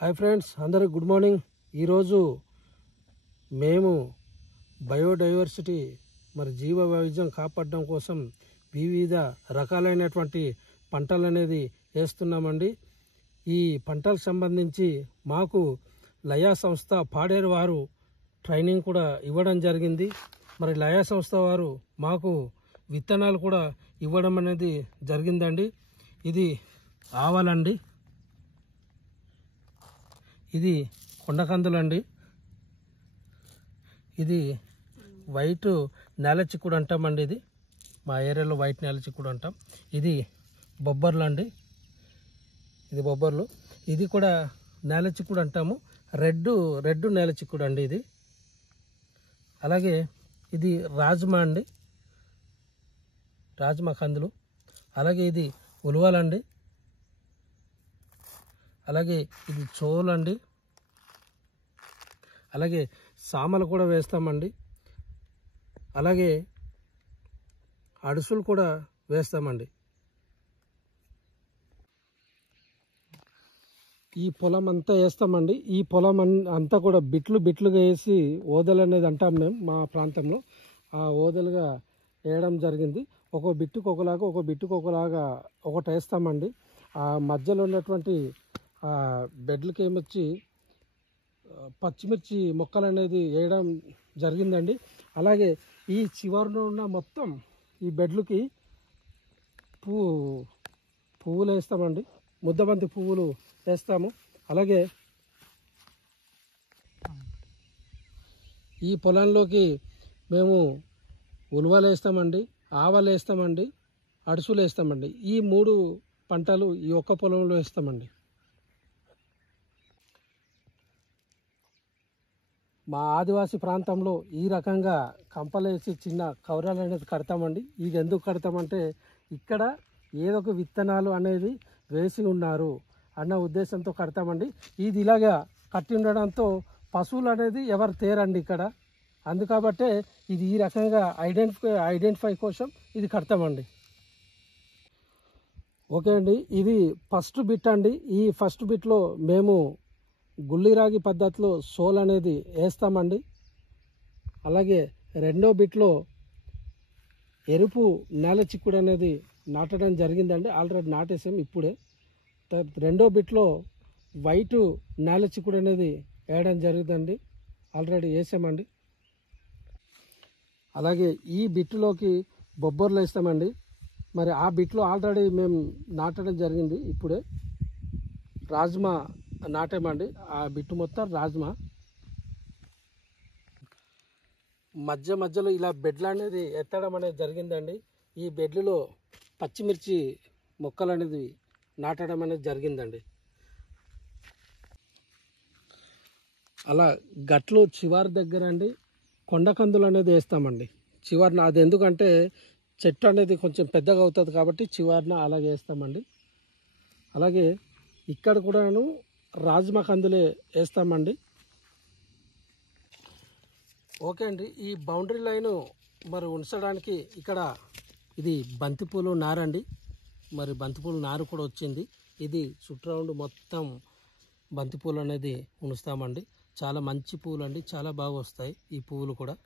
Hi friends, అందరికి good morning. ఈరోజు మేము బయోడైవర్సిటీ జీవ వైవిధ్యం కాపాడడం కోసం వివిధ రకాలైనటువంటి పంటలు అనేది వేస్తున్నామండి. ఈ పంటలకు సంబంధించి మాకు లయా సంస్థ పాడేరు వారు ట్రైనింగ్ కూడా ఇవ్వడం జరిగింది. లయా సంస్థ వారు మాకు విత్తనాలు కూడా ఇవ్వడం అనేది జరిగిందండి. ఇది ఆవాలండి, ఇది కొండకందులండి, ఇది వైట్ నేల చిక్కుడు అంటామండి. ఇది మా ఏరియాలో వైట్ నేల చిక్కుడు అంటాం. ఇది బొబ్బర్లు అండి, ఇది బొబ్బర్లు. ఇది కూడా నేల చిక్కుడు అంటాము, రెడ్ నేల చిక్కుడు అండి ఇది. అలాగే ఇది రాజ్మా అండి, రాజ్మా కందులు. అలాగే ఇది ఉలువలండి. అలాగే ఇది చోలండి. అలాగే సామలు కూడా వేస్తామండి. అలాగే అడుసులు కూడా వేస్తామండి. ఈ పొలం అంతా వేస్తామండి. ఈ పొలం అంతా కూడా బిట్లుగా వేసి ఓదలు అనేది అంటాం మేము మా ప్రాంతంలో. ఆ ఓదలుగా వేయడం జరిగింది. ఒక బిట్టుకు ఒకలాగా ఒకటి వేస్తామండి. ఆ మధ్యలో ఉన్నటువంటి బెడ్లకి ఏమొచ్చి పచ్చిమిర్చి మొక్కలు అనేది వేయడం జరిగిందండి. అలాగే ఈ చివరిలో ఉన్న మొత్తం ఈ బెడ్లకి పువ్వులు వేస్తామండి, ముద్దబంతి పువ్వులు వేస్తాము. అలాగే ఈ పొలంలోకి మేము ఉలువలు వేస్తామండి, ఆవాలు వేస్తామండి, అడుసులు వేస్తామండి. ఈ 3 పంటలు ఈ ఒక్క పొలంలో వేస్తామండి. మా ఆదివాసీ ప్రాంతంలో ఈ రకంగా కంపలేసి చిన్న కవరాలు అనేది కడతామండి. ఇది ఎందుకు కడతామంటే ఇక్కడ ఏదో ఒక విత్తనాలు అనేది వేసి ఉన్నారు అన్న ఉద్దేశంతో కడతామండి. ఇది ఇలాగా కట్టి ఉండడంతో పశువులు అనేది ఎవరు తేరండి ఇక్కడ. అందుకాబట్టే ఇది ఈ రకంగా ఐడెంటిఫై కోసం ఇది కడతామండి. ఓకే అండి, ఇది ఫస్ట్ బిట్ అండి. ఈ ఫస్ట్ బిట్లో మేము గుల్లిరాగి పద్ధతిలో సోల్ అనేది వేస్తామండి. అలాగే రెండో బిట్లో ఎరుపు నేల చిక్కుడు అనేది నాటడం జరిగిందండి. ఆల్రెడీ నాటేసాం ఇప్పుడే. రెండో బిట్లో వైట్ నేల చిక్కుడు అనేది వేయడం జరిగిందండి, ఆల్రెడీ వేసామండి. అలాగే ఈ బిట్టులోకి బొబ్బర్లు వేస్తామండి. ఆ బిట్లో ఆల్రెడీ మేము నాటడం జరిగింది ఇప్పుడే. రాజ్మా నాటామండి, ఆ బిట్టు మొత్తం రాజ్మా. మధ్యలో ఇలా బెడ్లు అనేది ఎత్తడం అనేది జరిగిందండి. ఈ బెడ్లలో పచ్చిమిర్చి మొక్కలు అనేది నాటడం అనేది జరిగిందండి. అలా గట్లు చివరి దగ్గర అండి కొండకందులు అనేది వేస్తామండి చివరిన. అది ఎందుకంటే చెట్టు అనేది కొంచెం పెద్దగా అవుతుంది కాబట్టి చివరిన అలాగే వేస్తామండి. అలాగే ఇక్కడ కూడాను రాజ్మా కందులే వేస్తామండి. ఓకే అండి, ఈ బౌండరీ లైను ఉంచడానికి ఇక్కడ ఇది బంతిపూలు నారండి. బంతిపూలు నారు కూడా వచ్చింది. ఇది చుట్టూ మొత్తం బంతిపూలు అనేది ఉంచుతామండి. చాలా మంచి పూలు అండి, చాలా బాగా వస్తాయి ఈ పువ్వులు కూడా.